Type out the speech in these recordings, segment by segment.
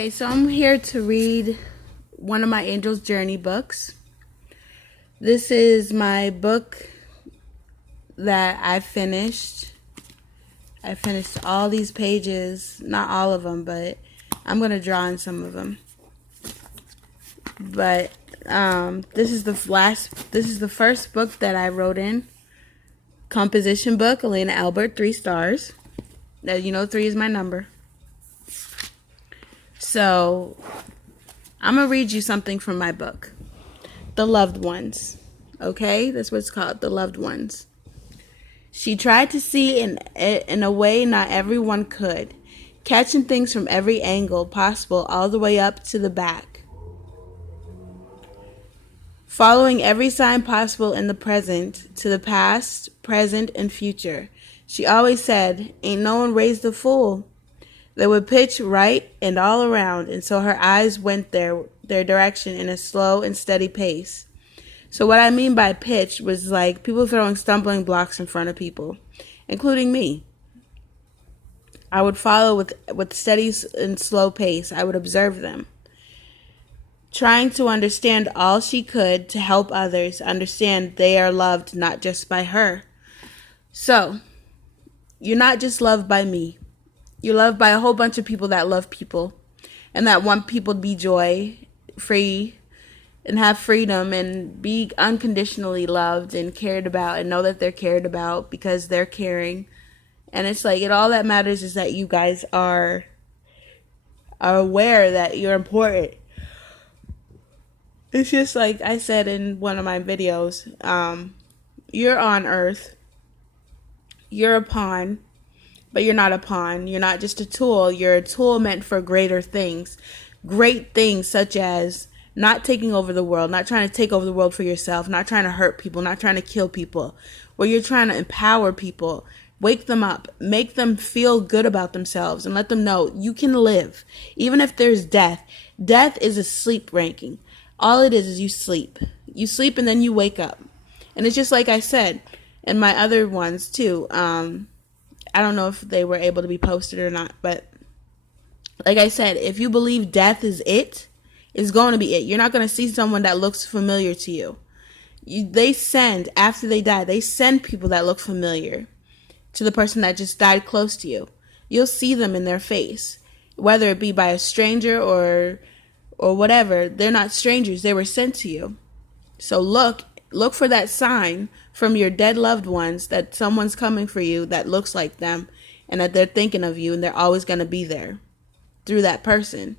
Okay, so I'm here to read one of my Angel's Journey books. This is my book that I finished. I finished all these pages, not all of them, but I'm going to draw on some of them. But this is the first book that I wrote in. Composition book, Elena Albert, 3 stars. As you know, 3 is my number. So, I'm going to read you something from my book. The Loved Ones. Okay? That's what it's called. The Loved Ones. She tried to see in a way not everyone could, catching things from every angle possible all the way up to the back. Following every sign possible in the present to the past, present, and future. She always said, "Ain't no one raised a fool." They would pitch right and all around, and so her eyes went their direction in a slow and steady pace. So what I mean by pitch was like people throwing stumbling blocks in front of people, including me. I would follow with steady and slow pace. I would observe them, trying to understand all she could to help others understand they are loved not just by her. So, you're not just loved by me. You're loved by a whole bunch of people that love people and that want people to be free, and have freedom and be unconditionally loved and cared about and know that they're cared about because they're caring. And it's like, all that matters is that you guys are aware that you're important. It's just like I said in one of my videos, you're on Earth, you're a pawn, but you're not a pawn. You're not just a tool. You're a tool meant for greater things. Great things such as not taking over the world, not trying to take over the world for yourself, not trying to hurt people, not trying to kill people. Where you're trying to empower people, wake them up, make them feel good about themselves, and let them know you can live. Even if there's death. Death is a sleep ranking. All it is you sleep. You sleep and then you wake up. And it's just like I said in my other ones too. I don't know if they were able to be posted or not, but like I said, if you believe death is it, it's going to be it. You're not going to see someone that looks familiar to you. They send, after they die, they send people that look familiar to the person that just died close to you. You'll see them in their face, whether it be by a stranger or whatever. They're not strangers. They were sent to you. So look for that sign from your dead loved ones that someone's coming for you that looks like them and that they're thinking of you and they're always going to be there through that person.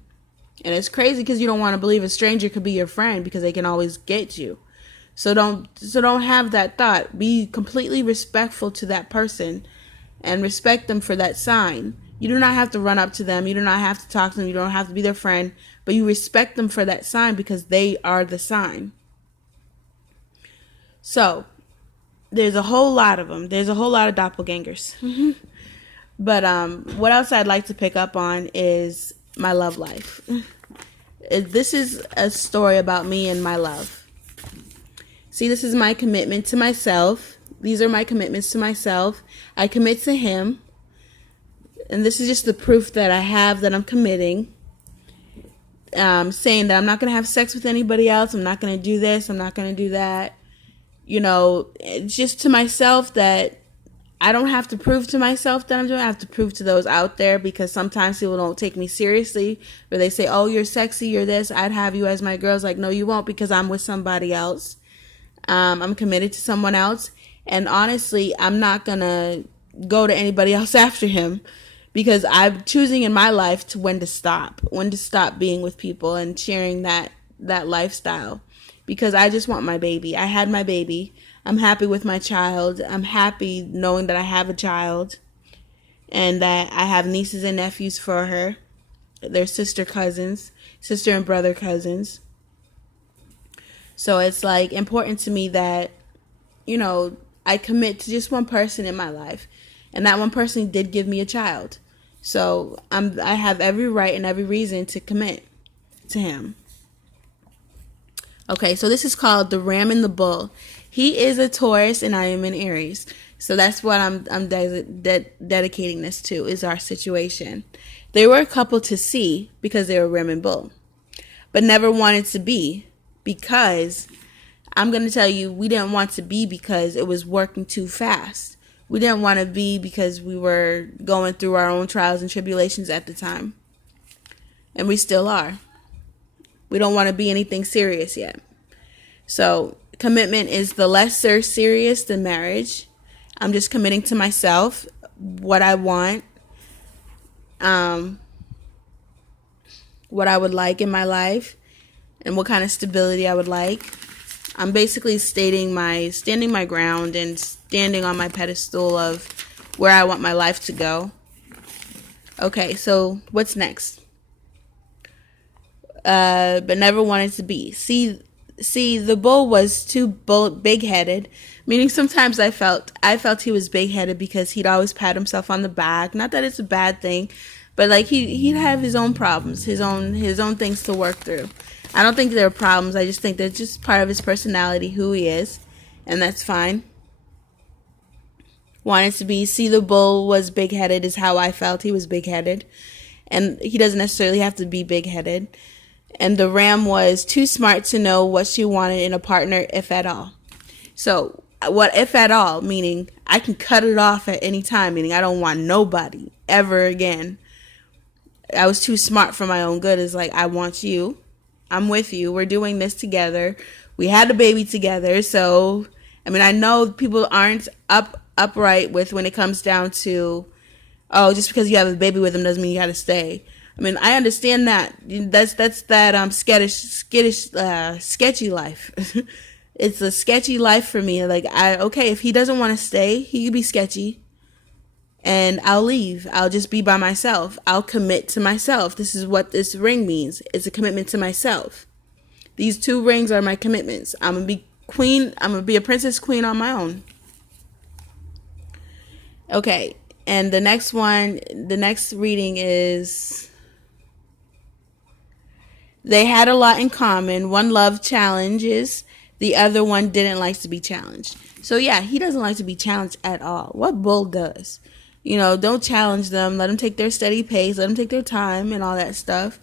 And it's crazy because you don't want to believe a stranger could be your friend because they can always get you. So don't have that thought. Be completely respectful to that person and respect them for that sign. You do not have to run up to them. You do not have to talk to them. You don't have to be their friend, but you respect them for that sign because they are the sign. So, there's a whole lot of them. There's a whole lot of doppelgangers. But what else I'd like to pick up on is my love life. This is a story about me and my love. See, this is my commitment to myself. These are my commitments to myself. I commit to him. And this is just the proof that I have that I'm committing. Saying that I'm not going to have sex with anybody else. I'm not going to do this. I'm not going to do that. You know, it's just to myself that I don't have to prove to myself that I'm doing. I have to prove to those out there because sometimes people don't take me seriously. Or they say, "Oh, you're sexy, you're this. I'd have you as my girl." It's like, no, you won't because I'm with somebody else. I'm committed to someone else. And honestly, I'm not going to go to anybody else after him because I'm choosing in my life to when to stop being with people and sharing that lifestyle. Because I just want my baby. I had my baby. I'm happy with my child. I'm happy knowing that I have a child. And that I have nieces and nephews for her. They're sister and brother cousins. So it's like important to me that, you know, I commit to just one person in my life. And that one person did give me a child. So I have every right and every reason to commit to him. Okay, so this is called The Ram and the Bull. He is a Taurus and I am an Aries. So that's what I'm dedicating this to, is our situation. They were a couple to see because they were ram and bull, but never wanted to be because, I'm going to tell you, we didn't want to be because it was working too fast. We didn't want to be because we were going through our own trials and tribulations at the time. And we still are. We don't want to be anything serious yet. So commitment is the lesser serious than marriage. I'm just committing to myself, what I want, what I would like in my life, and what kind of stability I would like. I'm basically standing my ground and standing on my pedestal of where I want my life to go. Okay, so what's next? But never wanted to be. See, the bull was too big-headed, meaning sometimes I felt he was big-headed because he'd always pat himself on the back. Not that it's a bad thing, but like he'd have his own problems, his own things to work through. I don't think they're problems. I just think they're just part of his personality, who he is, and that's fine. Wanted to be. See, the bull was big-headed is how I felt. He was big-headed, and he doesn't necessarily have to be big-headed. And the ram was too smart to know what she wanted in a partner, if at all. So, what if at all? Meaning, I can cut it off at any time. Meaning, I don't want nobody ever again. I was too smart for my own good. It's like, I want you. I'm with you. We're doing this together. We had a baby together. So, I mean, I know people aren't upright with when it comes down to, oh, just because you have a baby with him doesn't mean you got to stay. I mean, I understand that. That's that sketchy life. It's a sketchy life for me. Like, okay, if he doesn't want to stay, he can be sketchy. And I'll leave. I'll just be by myself. I'll commit to myself. This is what this ring means. It's a commitment to myself. These 2 rings are my commitments. I'm going to be queen. I'm going to be a princess queen on my own. Okay. And the next reading is, they had a lot in common. One loved challenges. The other one didn't like to be challenged. So yeah, he doesn't like to be challenged at all. What bull does? You know, don't challenge them. Let them take their steady pace. Let them take their time and all that stuff.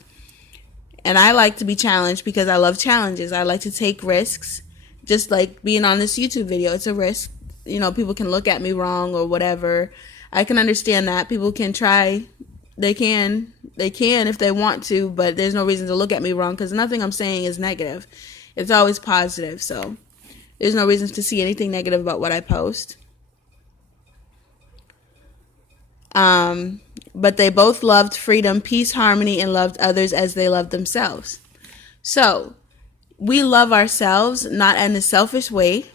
And I like to be challenged because I love challenges. I like to take risks. Just like being on this YouTube video. It's a risk. You know, people can look at me wrong or whatever. I can understand that. People can try. They can if they want to. But there's no reason to look at me wrong because nothing I'm saying is negative. It's always positive. So there's no reason to see anything negative about what I post. But they both loved freedom, peace, harmony, and loved others as they loved themselves. So, we love ourselves, not in a selfish way.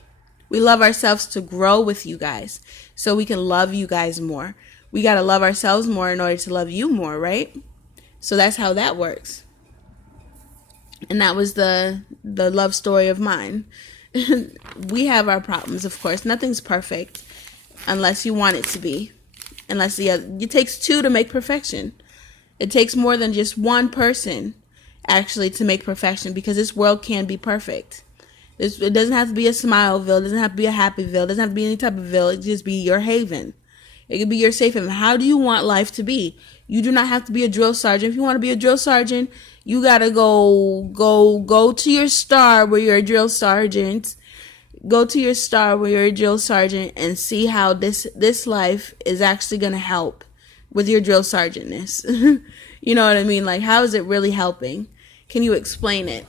We love ourselves to grow with you guys, so we can love you guys more. We got to love ourselves more in order to love you more, right? So that's how that works. And that was the love story of mine. We have our problems, of course. Nothing's perfect unless you want it to be. Unless it takes 2 to make perfection. It takes more than just one person actually to make perfection, because this world can be perfect. It doesn't have to be a Smileville. It doesn't have to be a Happyville. It doesn't have to be any type of ville. It just be your haven. It could be your safe haven. How do you want life to be? You do not have to be a drill sergeant. If you want to be a drill sergeant, you gotta go to your star where you're a drill sergeant. Go to your star where you're a drill sergeant and see how this life is actually going to help with your drill sergeantness. You know what I mean? Like, how is it really helping? Can you explain it?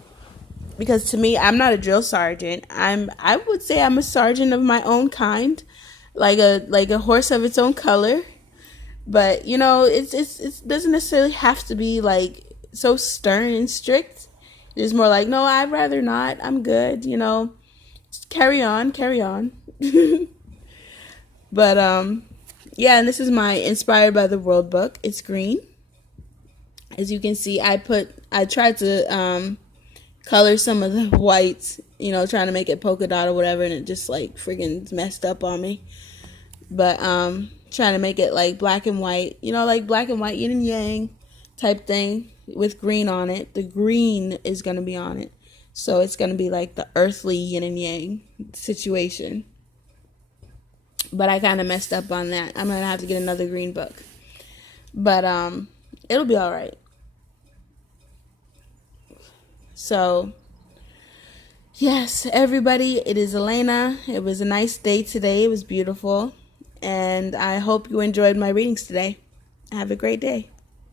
Because to me, I'm not a drill sergeant. I would say I'm a sergeant of my own kind, like a horse of its own color. But you know, it doesn't necessarily have to be like so stern and strict. It's more like, no, I'd rather not. I'm good. You know. Carry on. But yeah, and this is my Inspired by the World book. It's green. As you can see, I tried to color some of the whites, you know, trying to make it polka dot or whatever, and it just like freaking messed up on me. But trying to make it like black and white, you know, like black and white, yin and yang type thing with green on it. The green is going to be on it. So it's going to be like the earthly yin and yang situation. But I kind of messed up on that. I'm going to have to get another green book. But It'll be all right. So, yes, everybody, it is Elena. It was a nice day today. It was beautiful. And I hope you enjoyed my readings today. Have a great day.